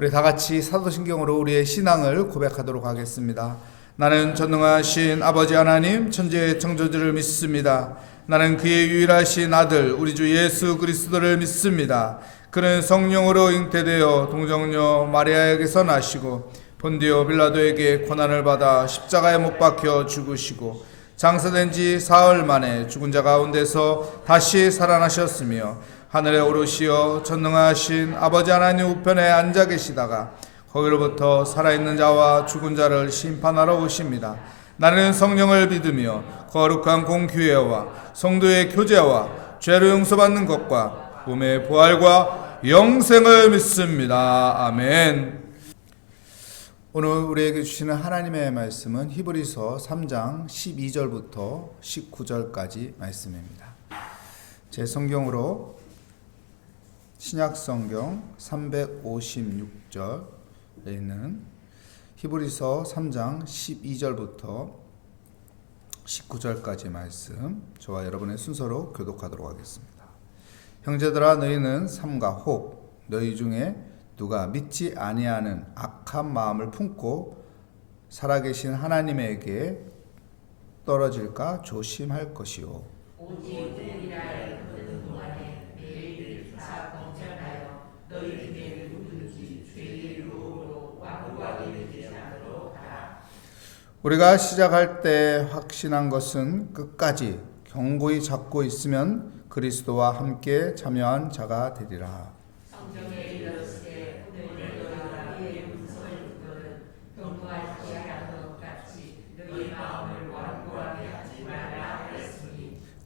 우리 다 같이 사도신경으로 우리의 신앙을 고백하도록 하겠습니다. 나는 전능하신 아버지 하나님 천지의 창조주를 믿습니다. 나는 그의 유일하신 아들 우리 주 예수 그리스도를 믿습니다. 그는 성령으로 잉태되어 동정녀 마리아에게서 나시고 본디오 빌라도에게 고난을 받아 십자가에 못 박혀 죽으시고 장사된 지 사흘 만에 죽은 자 가운데서 다시 살아나셨으며 하늘에 오르시어 전능하신 아버지 하나님 우편에 앉아 계시다가 거기로부터 살아있는 자와 죽은 자를 심판하러 오십니다. 나는 성령을 믿으며 거룩한 공교회와 성도의 교제와 죄를 용서받는 것과 몸의 부활과 영생을 믿습니다. 아멘. 오늘 우리에게 주시는 하나님의 말씀은 히브리서 3장 12절부터 19절까지 말씀입니다. 제 성경으로 신약성경 356절에 있는 히브리서 3장 12절부터 19절까지 말씀 저와 여러분의 순서로 교독하도록 하겠습니다. 형제들아 너희는 삼가 혹 너희 중에 누가 믿지 아니하는 악한 마음을 품고 살아계신 하나님에게 떨어질까 조심할 것이요. 오직 우리나라의 그 동안에 매일 다 경전하여 너희 중에 누구든지 죄의 유혹으로 완고하게 되지 않도록 하라. 우리가 시작할 때 확신한 것은 끝까지 견고히 잡고 있으면 그리스도와 함께 참여한 자가 되리라.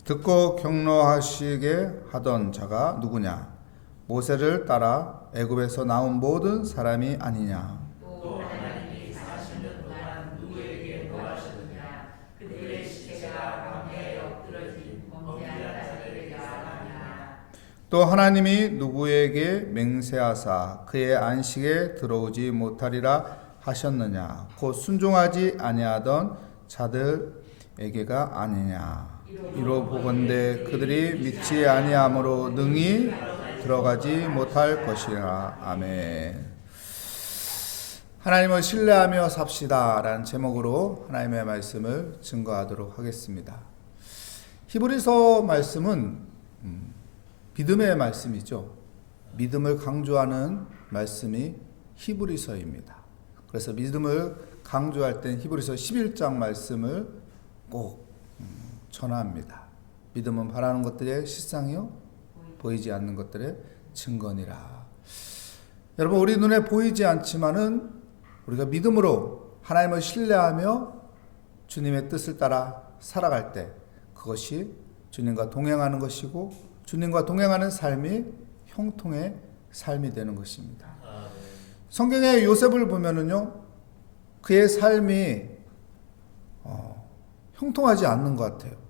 듣고 경노하시게 하던 자가 누구냐? 모세를 따라 애굽에서 나온 모든 사람이 아니냐? 또 하나님이 40년 동안 누구에게 노하셨느냐? 그들의 시체가 광야에 엎드러진 범죄한 자들에게 아니냐? 또 하나님이 누구에게 맹세하사 그의 안식에 들어오지 못하리라 하셨느냐? 곧 순종하지 아니하던 자들에게가 아니냐? 이로 보건대 그들이 믿지 아니함으로 능히 들어가지 못할 것이라. 아멘. 하나님을 신뢰하며 삽시다 라는 제목으로 하나님의 말씀을 증거하도록 하겠습니다. 히브리서 말씀은 믿음의 말씀이죠. 믿음을 강조하는 말씀이 히브리서입니다. 그래서 믿음을 강조할 땐 히브리서 11장 말씀을 꼭 전합니다. 믿음은 바라는 것들의 실상이요 보이지 않는 것들의 증거니라. 여러분, 우리 눈에 보이지 않지만은 우리가 믿음으로 하나님을 신뢰하며 주님의 뜻을 따라 살아갈 때 그것이 주님과 동행하는 것이고 주님과 동행하는 삶이 형통의 삶이 되는 것입니다. 성경의 요셉을 보면은요, 그의 삶이 형통하지 않는 것 같아요.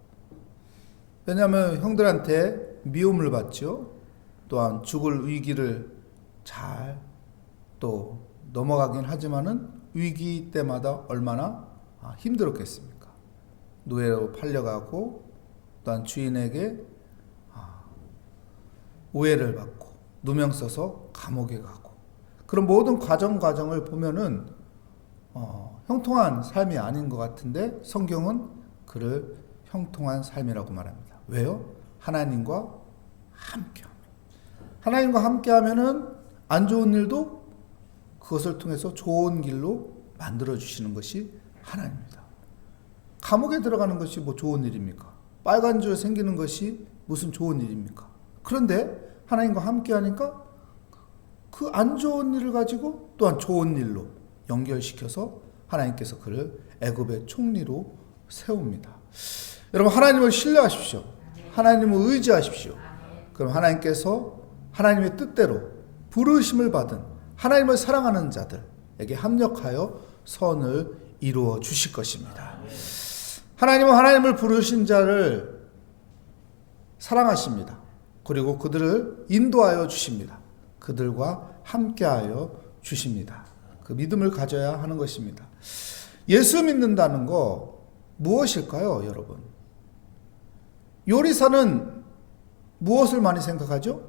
왜냐하면 형들한테 미움을 받죠. 또한 죽을 위기를 잘 또 넘어가긴 하지만은 위기 때마다 얼마나 힘들었겠습니까? 노예로 팔려가고 또한 주인에게 오해를 받고 누명 써서 감옥에 가고 그런 모든 과정을 보면은 형통한 삶이 아닌 것 같은데 성경은 그를 형통한 삶이라고 말합니다. 왜요? 하나님과 함께하면. 하나님과 함께하면은 안 좋은 일도 그것을 통해서 좋은 길로 만들어 주시는 것이 하나님입니다. 감옥에 들어가는 것이 뭐 좋은 일입니까? 빨간 줄 생기는 것이 무슨 좋은 일입니까? 그런데 하나님과 함께하니까 그 안 좋은 일을 가지고 또한 좋은 일로 연결시켜서 하나님께서 그를 애굽의 총리로 세웁니다. 여러분, 하나님을 신뢰하십시오. 하나님을 의지하십시오. 그럼 하나님께서 하나님의 뜻대로 부르심을 받은 하나님을 사랑하는 자들에게 합력하여 선을 이루어 주실 것입니다. 하나님은 하나님을 부르신 자를 사랑하십니다. 그리고 그들을 인도하여 주십니다. 그들과 함께하여 주십니다. 그 믿음을 가져야 하는 것입니다. 예수 믿는다는 거 무엇일까요, 여러분? 요리사는 무엇을 많이 생각하죠?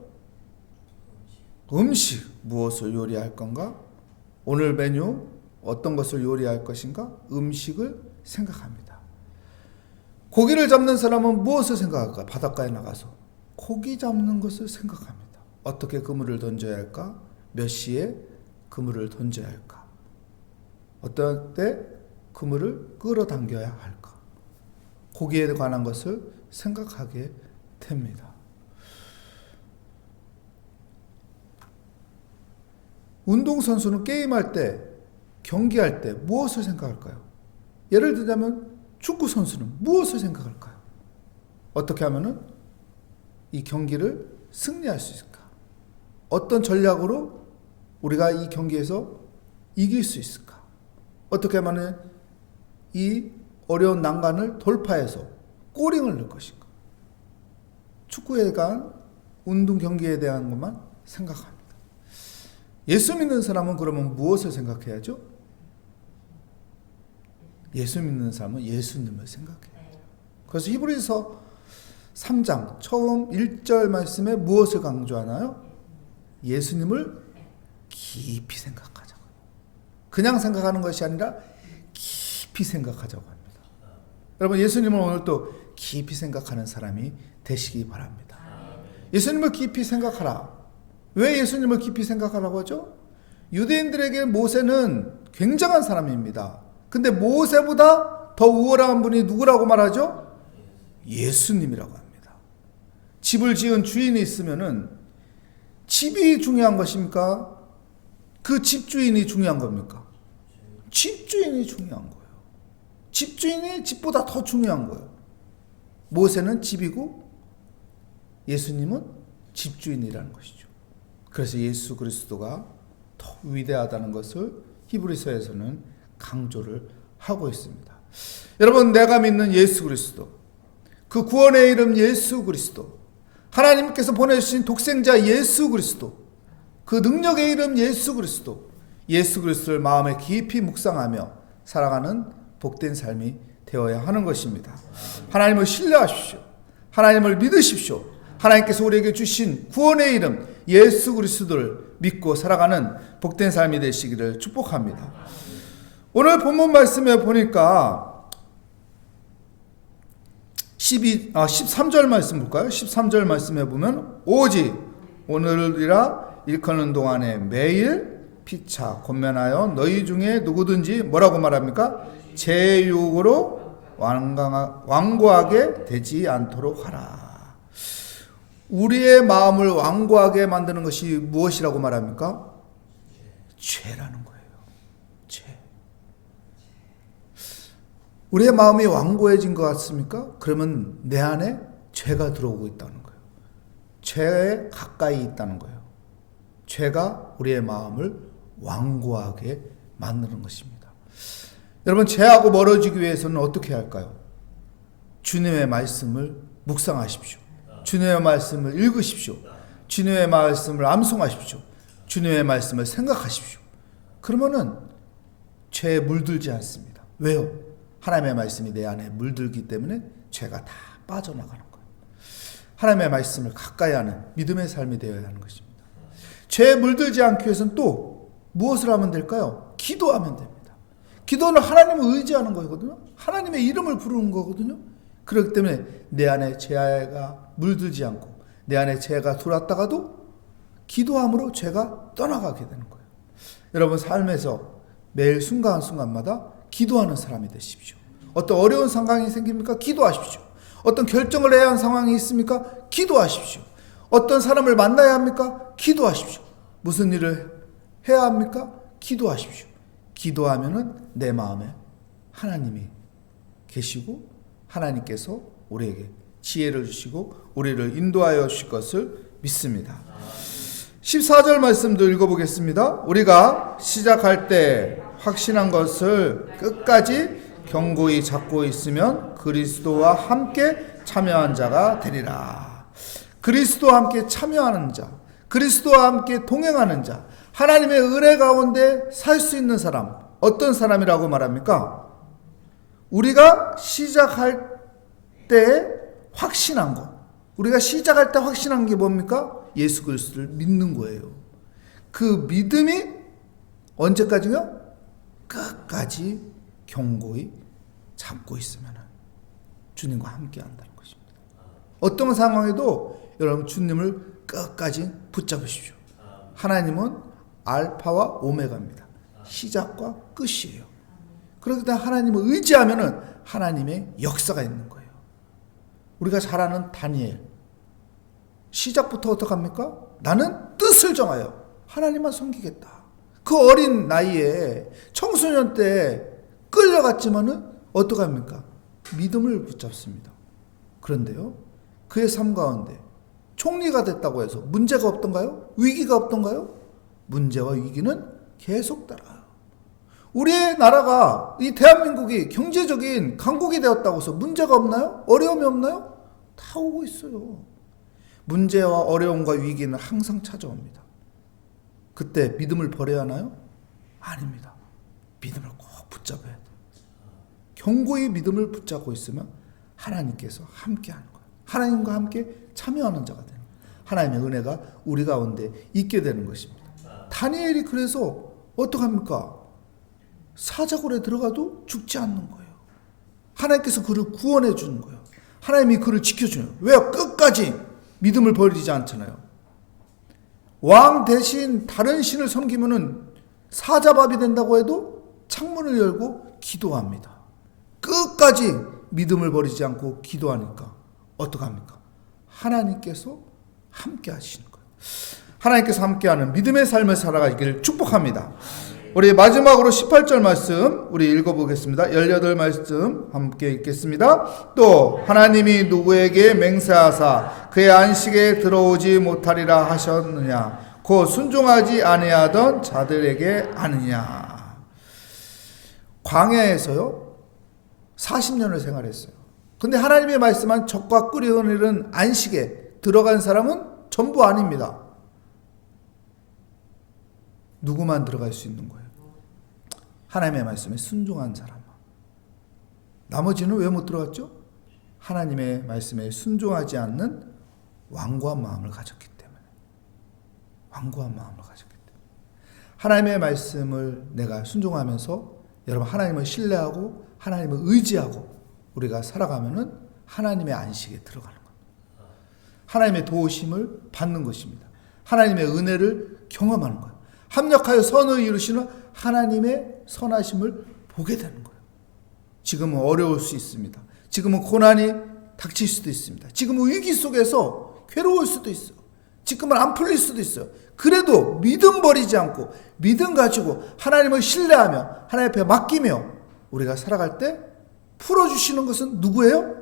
음식, 무엇을 요리할 건가? 오늘 메뉴 어떤 것을 요리할 것인가? 음식을 생각합니다. 고기를 잡는 사람은 무엇을 생각할까? 바닷가에 나가서 고기 잡는 것을 생각합니다. 어떻게 그물을 던져야 할까? 몇 시에 그물을 던져야 할까? 어떤 때 그물을 끌어당겨야 할까? 고기에 관한 것을 생각하게 됩니다. 운동선수는 게임할 때, 경기할 때 무엇을 생각할까요? 예를 들자면 축구선수는 무엇을 생각할까요? 어떻게 하면은 이 경기를 승리할 수 있을까? 어떤 전략으로 우리가 이 경기에서 이길 수 있을까? 어떻게 하면은 이 어려운 난관을 돌파해서 골링을 넣을 것인가? 축구에 대한 운동 경기에 대한 것만 생각합니다. 예수 믿는 사람은 그러면 무엇을 생각해야죠? 예수 믿는 사람은 예수님을 생각해야 돼요. 그래서 히브리서 3장 처음 1절 말씀에 무엇을 강조하나요? 예수님을 깊이 생각하자고. 그냥 생각하는 것이 아니라 깊이 생각하자고 합니다. 여러분, 예수님을 오늘 또 깊이 생각하는 사람이 되시기 바랍니다. 예수님을 깊이 생각하라. 왜 예수님을 깊이 생각하라고 하죠? 유대인들에게 모세는 굉장한 사람입니다. 근데 모세보다 더 우월한 분이 누구라고 말하죠? 예수님이라고 합니다. 집을 지은 주인이 있으면은 집이 중요한 것입니까? 그 집주인이 중요한 겁니까? 집주인이 중요한 거예요. 집주인이 집보다 더 중요한 거예요. 모세는 집이고 예수님은 집주인이라는 것이죠. 그래서 예수 그리스도가 더 위대하다는 것을 히브리서에서는 강조를 하고 있습니다. 여러분, 내가 믿는 예수 그리스도, 그 구원의 이름 예수 그리스도, 하나님께서 보내주신 독생자 예수 그리스도, 그 능력의 이름 예수 그리스도, 예수 그리스도를 마음에 깊이 묵상하며 살아가는 복된 삶이 되어야 하는 것입니다. 하나님을 신뢰하십시오. 하나님을 믿으십시오. 하나님께서 우리에게 주신 구원의 이름 예수 그리스도를 믿고 살아가는 복된 삶이 되시기를 축복합니다. 오늘 본문 말씀에 보니까 13절 말씀 볼까요? 13절 말씀에 보면 오직 오늘이라 일컫는 동안에 매일 피차 권면하여 너희 중에 누구든지 뭐라고 말합니까? 제 유혹으로 완고하게 되지 않도록 하라. 우리의 마음을 완고하게 만드는 것이 무엇이라고 말합니까? 죄라는 거예요. 죄. 우리의 마음이 완고해진 것 같습니까? 그러면 내 안에 죄가 들어오고 있다는 거예요. 죄에 가까이 있다는 거예요. 죄가 우리의 마음을 완고하게 만드는 것입니다. 여러분, 죄하고 멀어지기 위해서는 어떻게 할까요? 주님의 말씀을 묵상하십시오. 주님의 말씀을 읽으십시오. 주님의 말씀을 암송하십시오. 주님의 말씀을 생각하십시오. 그러면은 죄에 물들지 않습니다. 왜요? 하나님의 말씀이 내 안에 물들기 때문에 죄가 다 빠져나가는 거예요. 하나님의 말씀을 가까이 하는 믿음의 삶이 되어야 하는 것입니다. 죄에 물들지 않기 위해서는 또 무엇을 하면 될까요? 기도하면 됩니다. 기도는 하나님을 의지하는 거거든요. 하나님의 이름을 부르는 거거든요. 그렇기 때문에 내 안에 죄가 물들지 않고 내 안에 죄가 들어왔다가도 기도함으로 죄가 떠나가게 되는 거예요. 여러분, 삶에서 매일 순간순간마다 기도하는 사람이 되십시오. 어떤 어려운 상황이 생깁니까? 기도하십시오. 어떤 결정을 해야 하는 상황이 있습니까? 기도하십시오. 어떤 사람을 만나야 합니까? 기도하십시오. 무슨 일을 해야 합니까? 기도하십시오. 기도하면은 내 마음에 하나님이 계시고 하나님께서 우리에게 지혜를 주시고 우리를 인도하여 주실 것을 믿습니다. 14절 말씀도 읽어보겠습니다. 우리가 시작할 때 확신한 것을 끝까지 견고히 잡고 있으면 그리스도와 함께 참여한 자가 되리라. 그리스도와 함께 참여하는 자, 그리스도와 함께 동행하는 자, 하나님의 은혜 가운데 살 수 있는 사람, 어떤 사람이라고 말합니까? 우리가 시작할 때 확신한 것. 우리가 시작할 때 확신한 게 뭡니까? 예수 그리스도를 믿는 거예요. 그 믿음이 언제까지요? 끝까지 견고히 잡고 있으면 주님과 함께 한다는 것입니다. 어떤 상황에도 여러분 주님을 끝까지 붙잡으십시오. 하나님은 알파와 오메가입니다. 시작과 끝이에요. 그렇기 때문에 하나님을 의지하면 하나님의 역사가 있는 거예요. 우리가 잘 아는 다니엘, 시작부터 어떡합니까? 나는 뜻을 정하여 하나님만 섬기겠다. 그 어린 나이에 청소년 때 끌려갔지만은 어떡합니까? 믿음을 붙잡습니다. 그런데요, 그의 삶 가운데 총리가 됐다고 해서 문제가 없던가요? 위기가 없던가요? 문제와 위기는 계속 따라요. 우리의 나라가, 이 대한민국이 경제적인 강국이 되었다고 해서 문제가 없나요? 어려움이 없나요? 다 오고 있어요. 문제와 어려움과 위기는 항상 찾아옵니다. 그때 믿음을 버려야 하나요? 아닙니다. 믿음을 꼭 붙잡아야 돼요. 견고히 믿음을 붙잡고 있으면 하나님께서 함께하는 거예요. 하나님과 함께 참여하는 자가 되는 거예요. 하나님의 은혜가 우리 가운데 있게 되는 것입니다. 다니엘이 그래서 어떡합니까? 사자굴에 들어가도 죽지 않는 거예요. 하나님께서 그를 구원해 주는 거예요. 하나님이 그를 지켜주는 거예요. 왜요? 끝까지 믿음을 버리지 않잖아요. 왕 대신 다른 신을 섬기면은 사자밥이 된다고 해도 창문을 열고 기도합니다. 끝까지 믿음을 버리지 않고 기도하니까 어떡합니까? 하나님께서 함께 하시는 거예요. 하나님께서 함께하는 믿음의 삶을 살아가기를 축복합니다. 우리 마지막으로 18절 말씀 우리 읽어보겠습니다. 18말씀 함께 읽겠습니다. 또 하나님이 누구에게 맹세하사 그의 안식에 들어오지 못하리라 하셨느냐? 곧 순종하지 아니하던 자들에게 아느냐? 광야에서요 40년을 생활했어요. 근데 하나님의 말씀한 적과 꿀이 흐르는 안식에 들어간 사람은 전부 아닙니다. 누구만 들어갈 수 있는 거예요? 하나님의 말씀에 순종한 사람. 나머지는 왜 못 들어갔죠? 하나님의 말씀에 순종하지 않는 완고한 마음을 가졌기 때문에. 완고한 마음을 가졌기 때문에. 하나님의 말씀을 내가 순종하면서 여러분 하나님을 신뢰하고 하나님을 의지하고 우리가 살아가면은 하나님의 안식에 들어가는 겁니다. 하나님의 도우심을 받는 것입니다. 하나님의 은혜를 경험하는 거예요. 합력하여 선을 이루시는 하나님의 선하심을 보게 되는 거예요. 지금은 어려울 수 있습니다. 지금은 고난이 닥칠 수도 있습니다. 지금은 위기 속에서 괴로울 수도 있어요. 지금은 안 풀릴 수도 있어요. 그래도 믿음 버리지 않고 믿음 가지고 하나님을 신뢰하며 하나님 앞에 맡기며 우리가 살아갈 때 풀어주시는 것은 누구예요?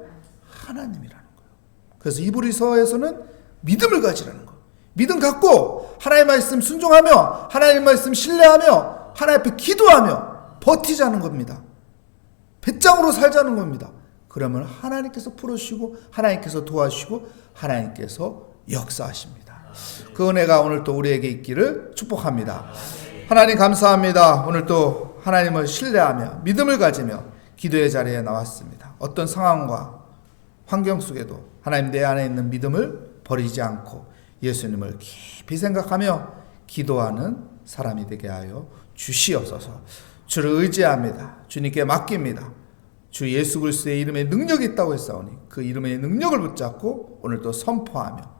하나님이라는 거예요. 그래서 이브리서에서는 믿음을 가지라는 거예요. 믿음 갖고 하나님의 말씀 순종하며 하나님의 말씀 신뢰하며 하나님 앞에 기도하며 버티자는 겁니다. 배짱으로 살자는 겁니다. 그러면 하나님께서 풀어주시고 하나님께서 도와주시고 하나님께서 역사하십니다. 그 은혜가 오늘 또 우리에게 있기를 축복합니다. 하나님 감사합니다. 오늘 또 하나님을 신뢰하며 믿음을 가지며 기도의 자리에 나왔습니다. 어떤 상황과 환경 속에도 하나님 내 안에 있는 믿음을 버리지 않고 예수님을 깊이 생각하며 기도하는 사람이 되게 하여 주시옵소서. 주를 의지합니다. 주님께 맡깁니다. 주 예수 그리스도의 이름에 능력이 있다고 했사오니 그 이름의 능력을 붙잡고 오늘도 선포하며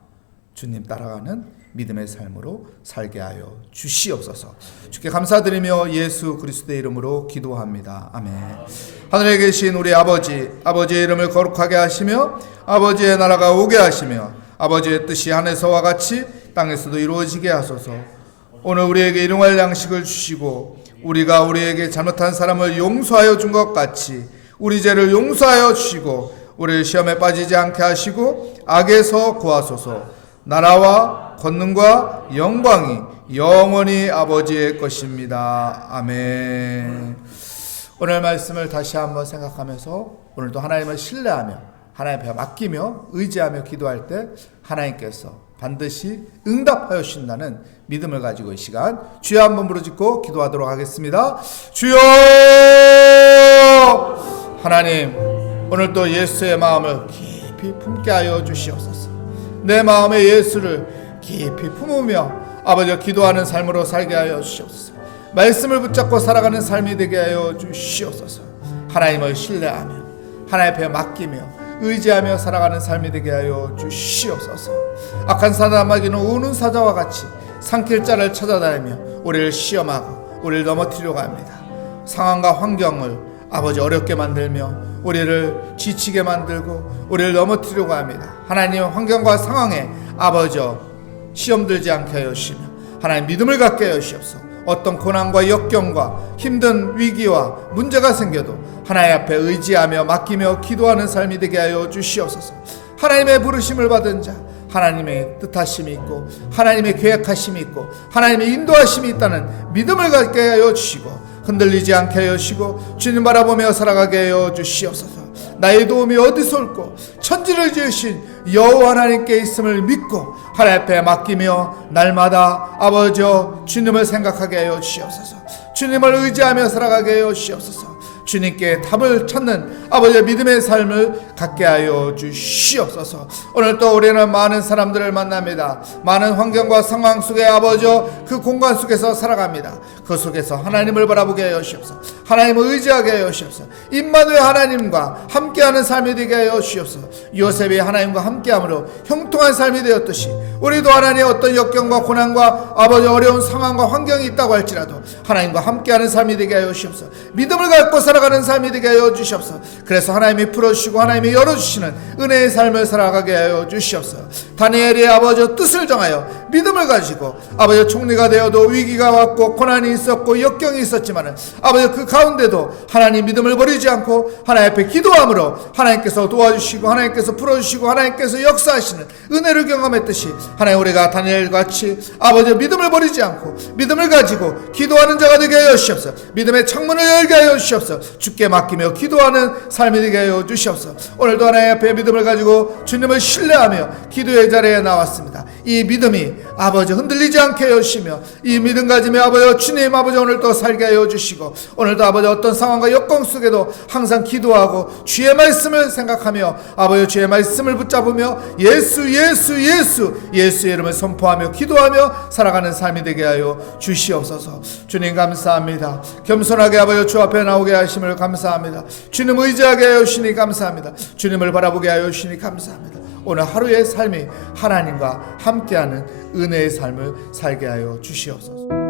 주님 따라가는 믿음의 삶으로 살게 하여 주시옵소서. 주께 감사드리며 예수 그리스도의 이름으로 기도합니다. 아멘. 하늘에 계신 우리 아버지, 아버지의 이름을 거룩하게 하시며 아버지의 나라가 오게 하시며 아버지의 뜻이 하늘에서와 같이 땅에서도 이루어지게 하소서. 오늘 우리에게 일용할 양식을 주시고 우리가 우리에게 잘못한 사람을 용서하여 준 것 같이 우리 죄를 용서하여 주시고 우리를 시험에 빠지지 않게 하시고 악에서 구하소서. 나라와 권능과 영광이 영원히 아버지의 것입니다. 아멘. 오늘 말씀을 다시 한번 생각하면서 오늘도 하나님을 신뢰하며 하나님 앞에 맡기며 의지하며 기도할 때 하나님께서 반드시 응답하여 주신다는 믿음을 가지고 이 시간 주여 한번 부르짖고 기도하도록 하겠습니다. 주여! 하나님, 오늘 또 예수의 마음을 깊이 품게 하여 주시옵소서. 내 마음에 예수를 깊이 품으며 아버지와 기도하는 삶으로 살게 하여 주시옵소서. 말씀을 붙잡고 살아가는 삶이 되게 하여 주시옵소서. 하나님을 신뢰하며 하나님 앞에 맡기며 의지하며 살아가는 삶이 되게 하여 주시옵소서. 악한 사람에게는 우는 사자와 같이 삼킬 자를 찾아다니며 우리를 시험하고 우리를 넘어뜨리려고 합니다. 상황과 환경을 아버지 어렵게 만들며 우리를 지치게 만들고 우리를 넘어뜨리려고 합니다. 하나님 환경과 상황에 아버지 시험 들지 않게 하여 주시며 하나님 믿음을 갖게 하여 주시옵소서. 어떤 고난과 역경과 힘든 위기와 문제가 생겨도 하나님 앞에 의지하며 맡기며 기도하는 삶이 되게 하여 주시옵소서. 하나님의 부르심을 받은 자, 하나님의 뜻하심이 있고 하나님의 계획하심이 있고 하나님의 인도하심이 있다는 믿음을 갖게 하여 주시고 흔들리지 않게 하여 주시고 주님 바라보며 살아가게 하여 주시옵소서. 나의 도움이 어디서 올고 천지를 지으신 여호와 하나님께 있음을 믿고 하나님 앞에 맡기며 날마다 아버지 주님을 생각하게 하여 주시옵소서. 주님을 의지하며 살아가게 하여 주시옵소서. 주님께 답을 찾는 아버지의 믿음의 삶을 갖게 하여 주시옵소서. 오늘 또 우리는 많은 사람들을 만납니다. 많은 환경과 상황 속에 아버지 그 공간 속에서 살아갑니다. 그 속에서 하나님을 바라보게 하여 주시옵소서. 하나님을 의지하게 하여 주시옵소서. 임마누엘 하나님과 함께하는 삶이 되게 하여 주시옵소서. 요셉이 하나님과 함께함으로 형통한 삶이 되었듯이 우리도 하나님의 어떤 역경과 고난과 아버지 어려운 상황과 환경이 있다고 할지라도 하나님과 함께하는 삶이 되게 하여 주시옵소서. 믿음을 갖고 살아가는 삶이 되게 하여 주시옵소서. 그래서 하나님이 풀어주시고 하나님이 열어주시는 은혜의 삶을 살아가게 하여 주시옵소서. 다니엘의 아버지 뜻을 정하여 믿음을 가지고 아버지 총리가 되어도 위기가 왔고 고난이 있었고 역경이 있었지만 아버지 그 가운데도 하나님 믿음을 버리지 않고 하나님 앞에 기도함으로 하나님께서 도와주시고 하나님께서 풀어주시고 하나님께서 역사하시는 은혜를 경험했듯이 하나님 우리가 다니엘같이 아버지 믿음을 버리지 않고 믿음을 가지고 기도하는 자가 되게 하여 주시옵소서. 믿음의 창문을 열게 하여 주시옵소서. 주께 맡기며 기도하는 삶이 되게 하여 주시옵소서. 오늘도 하나님 앞에 믿음을 가지고 주님을 신뢰하며 기도의 자리에 나왔습니다. 이 믿음이 아버지 흔들리지 않게 하여 주시며 이 믿음 가지며 아버지 주님 아버지 오늘도 살게 하여 주시고 오늘도 아버지 어떤 상황과 역경 속에도 항상 기도하고 주의 말씀을 생각하며 아버지 주의 말씀을 붙잡으며 예수의 이름을 선포하며 기도하며 살아가는 삶이 되게 하여 주시옵소서. 주님 감사합니다. 겸손하게 아버지 주 앞에 나오게 하심을 감사합니다. 주님 의지하게 하여 주시니 감사합니다. 주님을 바라보게 하여 주시니 감사합니다. 오늘 하루의 삶이 하나님과 함께하는 은혜의 삶을 살게 하여 주시옵소서.